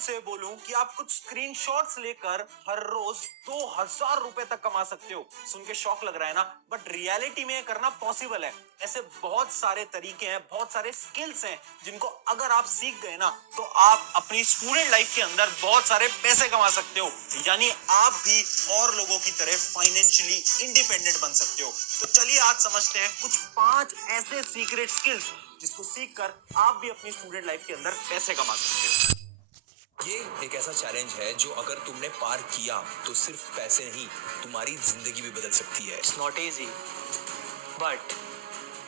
से बोलूं कि आप कुछ स्क्रीनशॉट्स लेकर हर रोज 2000 रुपए तक कमा सकते हो। सुन के शौक लग रहा है ना, बट रियलिटी में करना पॉसिबल है। ऐसे बहुत सारे तरीके हैं, बहुत सारे स्किल्स हैं जिनको अगर आप सीख गए ना तो आप अपनी स्टूडेंट लाइफ के अंदर बहुत सारे पैसे कमा सकते हो, यानी आप भी और लोगों की तरह फाइनेंशियली इंडिपेंडेंट बन सकते हो। तो चलिए आज समझते हैं कुछ 5 ऐसे सीक्रेट स्किल्स जिसको सीखकर आप भी अपनी स्टूडेंट लाइफ के अंदर पैसे कमा सकते हो। ये एक ऐसा चैलेंज है जो अगर तुमने पार किया तो सिर्फ पैसे नहीं, तुम्हारी जिंदगी भी बदल सकती है। It's not easy, but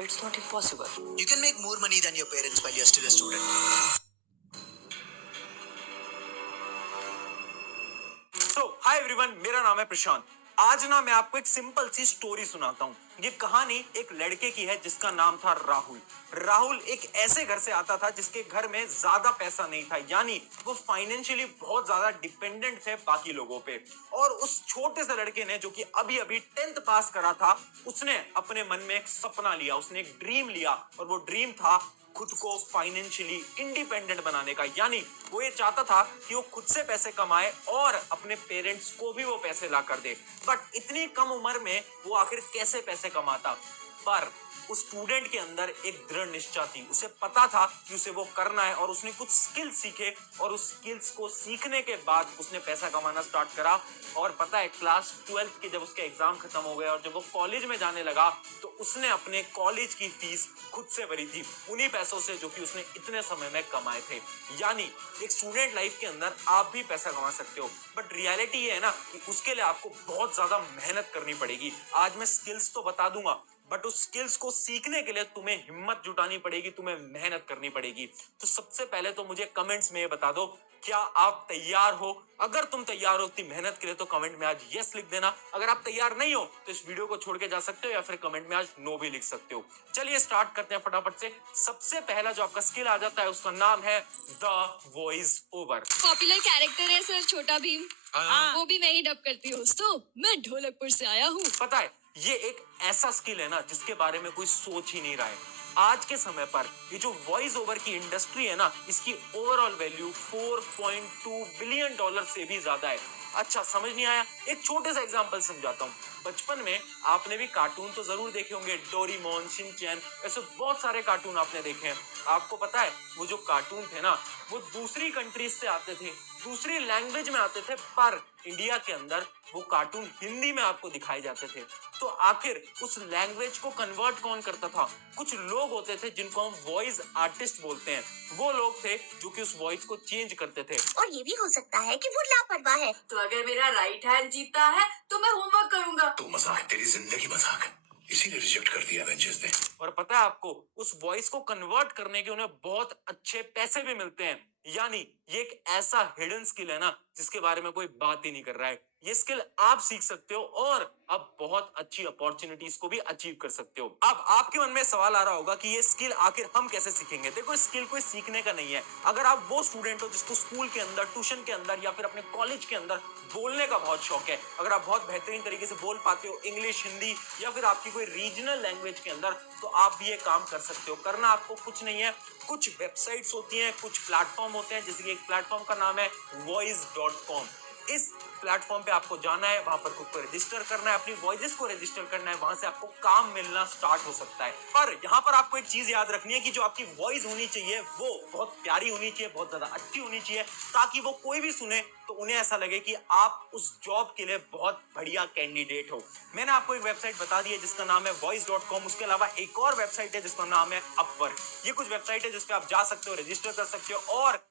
it's not impossible. You can make more money than your parents while you're still a student. Hi everyone, मेरा नाम है प्रशांत। आज ना मैं आपको एक सिंपल सी स्टोरी सुनाता हूँ। ये कहानी एक लड़के की है जिसका नाम था राहुल। राहुल एक ऐसे घर से आता था जिसके घर में ज्यादा पैसा नहीं था, यानी वो फाइनेंशियली बहुत ज्यादा डिपेंडेंट थे बाकी लोगों पे। और उस छोटे से लड़के ने, जो कि अभी अभी 10th पास करा था, उसने अपने मन में एक सपना लिया, उसने एक ड्रीम लिया, और वो ड्रीम था खुद को फाइनेंशियली इंडिपेंडेंट बनाने का। यानी वो ये चाहता था कि वो खुद से पैसे कमाए और अपने पेरेंट्स को भी वो पैसे ला कर दे। बट इतनी कम उम्र में वो आखिर कैसे पैसे कमाता? पर उस स्टूडेंट के अंदर एक दृढ़ निश्चय थी, उसे पता था कि उसे वो करना है, और उसने कुछ स्किल्स सीखे, और उस स्किल्स को सीखने के बाद उसने पैसा कमाना स्टार्ट करा। और पता है, क्लास 12th के जब उसके एग्जाम खत्म हो गए और जब वो कॉलेज में जाने लगा तो उसने अपने कॉलेज की फीस खुद से भरी थी, उन्हीं पैसों से जो कि उसने इतने समय में कमाए थे। यानी एक स्टूडेंट लाइफ के अंदर आप भी पैसा कमा सकते हो, बट रियलिटी ये है ना कि उसके लिए आपको बहुत ज्यादा मेहनत करनी पड़ेगी। आज मैं स्किल्स तो बता दूंगा, बट उस स्किल्स को सीखने के लिए तुम्हें हिम्मत जुटानी पड़ेगी, तुम्हें मेहनत करनी पड़ेगी। तो सबसे पहले तो मुझे कमेंट्स में ये बता दो, क्या आप तैयार हो? अगर तुम तैयार हो इतनी मेहनत के लिए तो कमेंट में आज यस लिख देना। अगर आप तैयार नहीं हो तो इस वीडियो को छोड़ के जा सकते हो, या फिर कमेंट में आज नो भी लिख सकते हो। चलिए स्टार्ट करते हैं फटाफट से। सबसे पहला जो आपका स्किल आ जाता है उसका नाम है the voice over. Popular character है सर छोटा भीम, वो भी मैं ही डब करती हूँ। दोस्तों, मैं ढोलकपुर से आया हूँ। पता है, ये एक ऐसा स्किल है ना जिसके बारे में कोई सोच ही नहीं रहा है। आज के समय पर ये जो वॉइस ओवर की इंडस्ट्री है ना, इसकी ओवरऑल वैल्यू 4.2 बिलियन डॉलर से भी ज्यादा है। अच्छा, समझ नहीं आया? एक छोटे सा एग्जांपल समझाता हूँ। बचपन में आपने भी कार्टून तो जरूर देखे होंगे, डोरेमोन, शिनचैन, ऐसे बहुत सारे कार्टून आपने देखे हैं। आपको पता है वो जो कार्टून थे ना, वो दूसरी कंट्रीज से आते थे, दूसरी लैंग्वेज में आते थे, पर इंडिया के अंदर वो कार्टून हिंदी में आपको दिखाए जाते थे। तो आखिर उस लैंग्वेज को कन्वर्ट कौन करता था? कुछ लोग होते थे जिनको हम वॉइस आर्टिस्ट बोलते हैं। वो लोग थे जो कि उस वॉइस को चेंज करते थे। और ये भी हो सकता है कि वो लापरवाह है। तो अगर मेरा राइट हैंड जीता है तो मैं होमवर्क करूंगा। तो मजाक, तेरी जिंदगी मजाक है, इसीलिए रिजेक्ट कर दिया एवेंजर्स ने। और पता है आपको, उस वॉइस को कन्वर्ट करने के उन्हें बहुत अच्छे पैसे भी मिलते हैं। यानी ये एक ऐसा हिडन स्किल है ना जिसके बारे में कोई बात ही नहीं कर रहा है। ये स्किल आप सीख सकते हो और अब बहुत अच्छी अपॉर्चुनिटीज को भी अचीव कर सकते हो। अब आपके मन में सवाल आ रहा होगा कि ये स्किल आखिर हम कैसे सीखेंगे? देखो, स्किल कोई सीखने का नहीं है। अगर आप वो स्टूडेंट हो जिसको स्कूल के अंदर, ट्यूशन के अंदर या फिर अपने कॉलेज के अंदर बोलने का बहुत शौक है, अगर आप बहुत बेहतरीन तरीके से बोल पाते हो इंग्लिश, हिंदी या फिर आपकी कोई रीजनल लैंग्वेज के अंदर, तो आप भी ये काम कर सकते हो। करना आपको कुछ नहीं है, कुछ वेबसाइट्स होती हैं, कुछ प्लेटफॉर्म होते हैं, जैसे कि एक प्लेटफॉर्म का नाम है voice.com। इस प्लेटफॉर्म पे आपको जाना है, वहां पर खुद को रजिस्टर करना है, अपनी वॉइसेस को रजिस्टर करना है, वहां से आपको काम मिलना स्टार्ट हो सकता है। पर यहाँ पर आपको एक चीज याद रखनी है कि जो आपकी वॉइस होनी चाहिए वो बहुत प्यारी होनी चाहिए, बहुत ज्यादा अच्छी होनी चाहिए, ताकि वो कोई भी सुने तो उन्हें ऐसा लगे कि आप उस जॉब के लिए बहुत बढ़िया कैंडिडेट हो। मैंने आपको एक वेबसाइट बता दी है जिसका नाम है voice.com। उसके अलावा एक और वेबसाइट है जिसका नाम है अपवर्क। ये कुछ वेबसाइट है जिसपे आप जा सकते हो, रजिस्टर कर सकते हो, और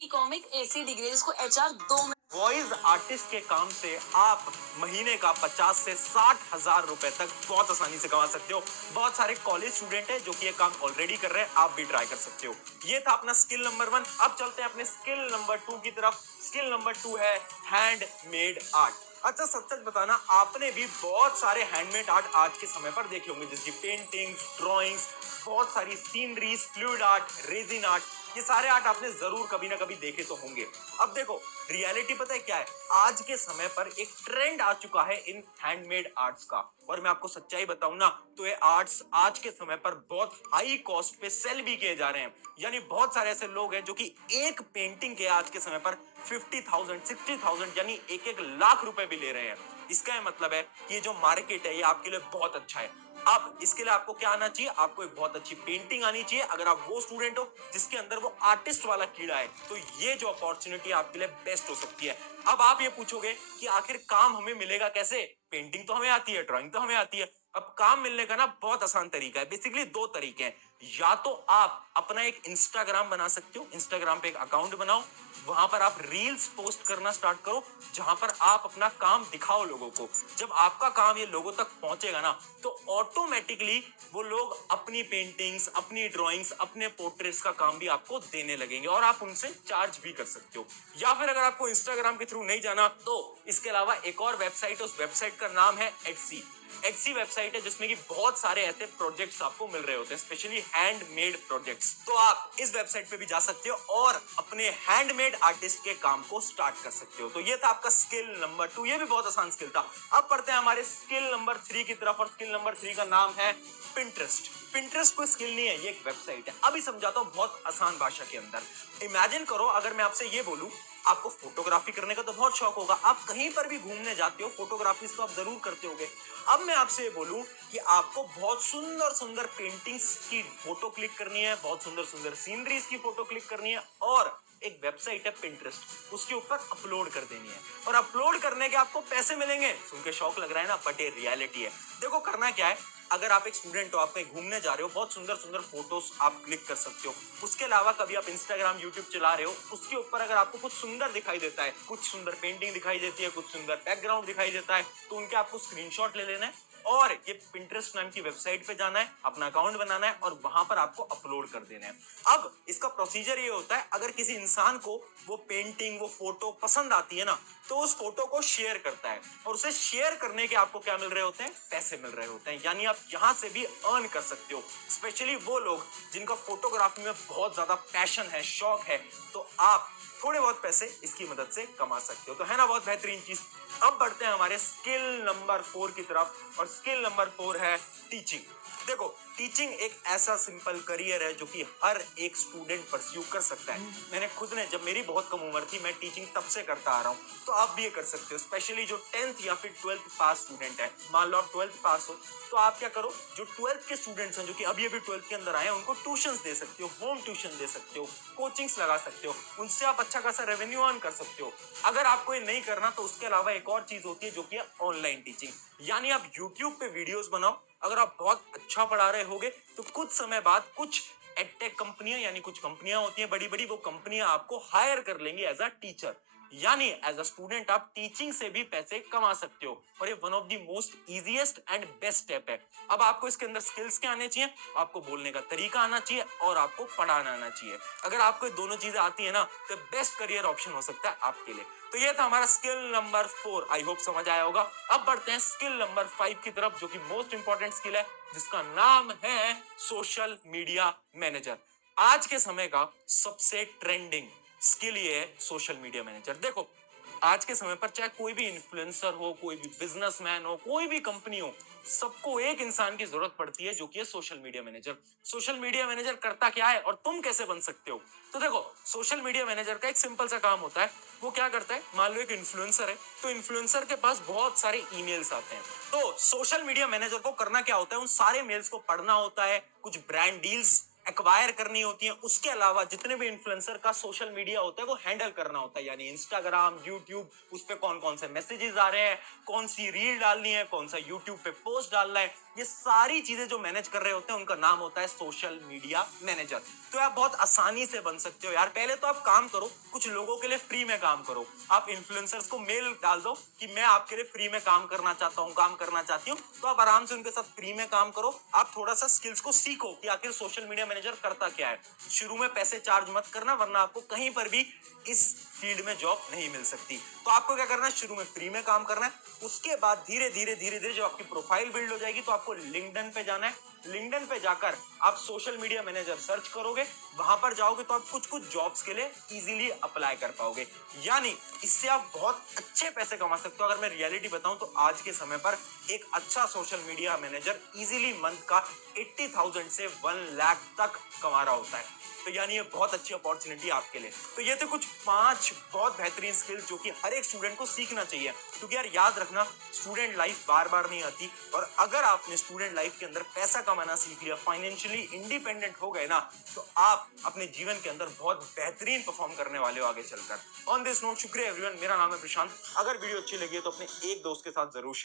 कॉमिक एसी डिग्री जिसको एचआर 2 में वॉइस आर्टिस्ट के काम से आप महीने का 50 से 60 हजार रुपए तक बहुत आसानी से कमा सकते हो। बहुत सारे कॉलेज स्टूडेंट हैं जो कि ये काम ऑलरेडी कर रहे हैं, आप भी ट्राई कर सकते हो। ये था अपना स्किल नंबर 1। अब चलते हैं अपने स्किल नंबर 2 की तरफ। स्किल नंबर 2 है हैंडमेड आर्ट। अच्छा, सच सच बताना, आपने भी बहुत सारे हैंडमेड आर्ट आज के समय पर देखे होंगे, जैसे पेंटिंग्स, ड्राइंग्स, बहुत सारी sceneries, fluid art, resin art. ये सारे आर्ट आपने जरूर कभी ना कभी देखे तो होंगे। अब देखो रियलिटी पता है क्या है, आज के समय पर एक ट्रेंड आ चुका है इन हैंडमेड आर्ट्स का, और मैं आपको सच्चाई बताऊं ना तो ये आर्ट्स आज के समय पर बहुत हाई कॉस्ट पे सेल भी किए जा रहे हैं। यानी बहुत सारे ऐसे लोग हैं जो कि एक पेंटिंग के आज के समय पर 50,000 60,000 यानी 1-1 लाख रुपए भी ले रहे हैं। इसका ये मतलब है कि ये जो मार्केट है ये आपके लिए बहुत अच्छा है। अब इसके लिए आपको क्या आना चाहिए, आपको एक बहुत अच्छी पेंटिंग आनी चाहिए। अगर आप वो स्टूडेंट हो जिसके अंदर वो आर्टिस्ट वाला कीड़ा है तो ये जो अपॉर्चुनिटी आपके लिए बेस्ट हो सकती है। अब आप ये पूछोगे कि आखिर काम हमें मिलेगा कैसे, पेंटिंग तो हमें आती है, ड्राइंग तो हमें आती है। अब काम मिलने का ना बहुत आसान तरीका है, बेसिकली 2 तरीके हैं। या तो आप अपना एक इंस्टाग्राम बना सकते हो, इंस्टाग्राम पे एक अकाउंट बनाओ, वहां पर आप रील्स पोस्ट करना स्टार्ट करो जहां पर आप अपना काम दिखाओ लोगों को। जब आपका काम ये लोगों तक पहुंचेगा ना तो ऑटोमेटिकली वो लोग अपनी पेंटिंग्स, अपनी ड्राइंग्स, अपने पोर्ट्रेट्स का काम भी आपको देने लगेंगे और आप उनसे चार्ज भी कर सकते हो। या फिर अगर आपको इंस्टाग्राम के थ्रू नहीं जाना तो इसके अलावा एक और वेबसाइट है, उस वेबसाइट का नाम है एटसी। एटसी वेबसाइट है जिसमें कि बहुत सारे ऐसे प्रोजेक्ट्स आपको मिल रहे होते हैं, स्पेशली हैंडमेड प्रोजेक्ट्स। तो आप इस वेबसाइट पे भी जा सकते हो और अपने हैंडमेड आर्टिस्ट के काम को स्टार्ट कर सकते हो। तो ये था आपका स्किल नंबर 2, ये भी बहुत आसान स्किल था। अब पढ़ते हैं हमारे स्किल नंबर 3 की तरफ, और स्किल नंबर 3 का नाम है पिंटरेस्ट। पिंटरेस्ट कोई स्किल नहीं है, ये एक वेबसाइट है। अभी समझाता हूँ बहुत आसान भाषा के अंदर। इमेजिन करो अगर मैं आपसे ये बोलूं, आपको फोटोग्राफी करने का तो बहुत शौक होगा, आप कहीं पर भी घूमने जाते हो फोटोग्राफी तो आप जरूर करते होगे। अब मैं आपसे ये बोलूं कि आपको बहुत सुंदर सुंदर पेंटिंग्स की फोटो क्लिक करनी है, बहुत सुंदर सुंदर सीनरीज की फोटो क्लिक करनी है और एक वेबसाइट है पिंटरेस्ट, उसके ऊपर अपलोड कर देनी है और अपलोड करने के आपको पैसे मिलेंगे। सुन के शौक लग रहा है ना, बट ये रियलिटी है। देखो करना क्या है, अगर आप एक स्टूडेंट हो, आप कहीं घूमने जा रहे हो, बहुत सुंदर सुंदर फोटोज आप क्लिक कर सकते हो। उसके अलावा कभी आप इंस्टाग्राम यूट्यूब चला रहे हो, उसके ऊपर अगर आपको कुछ सुंदर दिखाई देता है, कुछ सुंदर पेंटिंग दिखाई देती है, कुछ सुंदर बैकग्राउंड दिखाई देता है, तो उनके आपको स्क्रीनशॉट ले लेना है और ये पिंटरेस्ट नाम की वेबसाइट पे जाना है, अपना अकाउंट बनाना है और वहां पर आपको अपलोड कर देना है। अब इसका प्रोसीजर ये होता है, अगर किसी इंसान को वो पेंटिंग, वो फोटो पसंद आती है ना, तो उस फोटो को शेयर करता है और उसे शेयर करने के आपको क्या मिल रहे होते हैं, पैसे मिल रहे होते हैं। यानी आप यहाँ से भी अर्न कर सकते हो। स्पेशली वो लोग जिनका फोटोग्राफी में बहुत ज्यादा पैशन है, शौक है, तो आप थोड़े बहुत पैसे इसकी मदद से कमा सकते हो। तो है ना बहुत बेहतरीन चीज। अब बढ़ते हैं हमारे स्किल नंबर 4 की तरफ, और स्किल नंबर 4 है टीचिंग। देखो टीचिंग एक ऐसा सिंपल करियर है जो कि हर एक स्टूडेंट परस्यू कर सकता है। मैंने खुद ने, जब मेरी बहुत कम उम्र थी, मैं टीचिंग तब से करता आ रहा हूँ, तो आप भी ये कर सकते हो। स्पेशली जो 10th या फिर 12th पास स्टूडेंट है, मान लो आप 12th पास हो, तो आप क्या करो, जो 12th के स्टूडेंट्स हैं जो कि अभी अभी 12th के अंदर आए हैं, उनको ट्यूशंस दे सकते हो, होम ट्यूशन दे सकते हो, कोचिंग्स लगा सकते हो, उनसे आप अच्छा खासा रेवेन्यू अर्न कर सकते हो। अगर आपको ये नहीं करना तो उसके अलावा एक और चीज होती है जो कि है ऑनलाइन टीचिंग। यानी आप यूट्यूब पे वीडियोस बनाओ, अगर आप बहुत अच्छा पढ़ा रहे होगे तो कुछ समय बाद कुछ एडटेक कंपनियां, यानी कुछ कंपनियां होती हैं बड़ी बड़ी, वो कंपनियां आपको हायर कर लेंगी एज अ टीचर। यानी एज अ स्टूडेंट आप टीचिंग से भी पैसे कमा सकते हो और ये one of the most easiest and best step है। अब आपको इसके अंदर स्किल्स क्या आने चाहिए, आपको बोलने का तरीका आना चाहिए और आपको पढ़ाना आना चाहिए। अगर आपको ये दोनों चीजें आती है ना तो बेस्ट करियर ऑप्शन हो सकता है आपके लिए। तो ये था हमारा स्किल नंबर 4, आई होप समझ आया होगा। अब बढ़ते हैं स्किल नंबर 5 की तरफ, जो कि मोस्ट इंपॉर्टेंट स्किल है, जिसका नाम है सोशल मीडिया मैनेजर। आज के समय का सबसे ट्रेंडिंग स्किल ये है सोशल मीडिया मैनेजर। देखो आज के समय पर चाहे कोई भी इन्फ्लुएंसर हो, कोई भी बिजनेसमैन हो, कोई भी कंपनी हो, सबको एक इंसान की जरूरत पड़ती है जो कि है social media manager. Social media manager करता क्या है और तुम कैसे बन सकते हो? तो देखो सोशल मीडिया मैनेजर का एक सिंपल सा काम होता है। वो क्या करता है, मान लो एक इन्फ्लुएंसर है, तो इन्फ्लुएंसर के पास बहुत सारे ईमेल्स आते हैं, तो सोशल मीडिया मैनेजर को करना क्या होता है, उन सारे मेल्स को पढ़ना होता है, कुछ ब्रांड डील्स एक्वायर करनी होती है, उसके अलावा जितने भी इन्फ्लुएंसर का सोशल मीडिया होता है वो हैंडल करना होता है। यानी इंस्टाग्राम, यूट्यूब, उस पे कौन कौन से मैसेजेस आ रहे हैं, कौन सी रील डालनी है, कौन सा यूट्यूब पे पोस्ट डालना है, ये सारी चीजें जो मैनेज कर रहे होते हैं उनका नाम होता है सोशल मीडिया मैनेजर। तो आप बहुत आसानी से बन सकते हो यार। पहले तो आप काम करो, कुछ लोगों के लिए फ्री में काम करो। आप इन्फ्लुएंसर्स को मेल डाल दो कि मैं आपके लिए फ्री में काम करना चाहता हूँ, काम करना चाहती हूँ, तो आप आराम से उनके साथ फ्री में काम करो। आप थोड़ा सा स्किल्स को सीखो कि आखिर सोशल मीडिया मैनेजर करता क्या है। शुरू में पैसे चार्ज मत करना, वरना आपको कहीं पर भी इस फील्ड में जॉब नहीं मिल सकती। तो आपको क्या करना है, शुरू में फ्री में काम करना है, उसके बाद धीरे धीरे धीरे धीरे जब आपकी प्रोफाइल बिल्ड हो जाएगी तो आपको लिंक्डइन पे जाना है। लिंक्डइन पे जाकर आप सोशल मीडिया मैनेजर सर्च करोगे, वहां पर जाओगे तो आप कुछ कुछ जॉब्स के लिए इजीली अप्लाई कर पाओगे। यानी इससे आप बहुत अच्छे पैसे कमा सकते हो। अगर मैं रियलिटी बताऊं तो आज के समय पर एक अच्छा social media manager easily month का 80,000 से 1 लाख तक कमा रहा होता है। तो यानी ये बहुत अच्छी अपॉर्चुनिटी आपके लिए। तो ये थे कुछ 5 बहुत बेहतरीन स्किल जो कि हर एक स्टूडेंट को सीखना चाहिए, क्योंकि यार याद रखना, स्टूडेंट लाइफ बार बार नहीं आती। और अगर आपने स्टूडेंट लाइफ के अंदर पैसा कमाना सीख लिया, फाइनेंशियली इंडिपेंडेंट हो गए ना, तो आप अपने जीवन के अंदर बहुत बेहतरीन परफॉर्म करने वाले हो आगे चलकर। ऑन दिस नोट, शुक्रिया एवरीवन। मेरा नाम है प्रशांत। अगर वीडियो अच्छी लगी है तो अपने एक दोस्त के साथ जरूर शेयर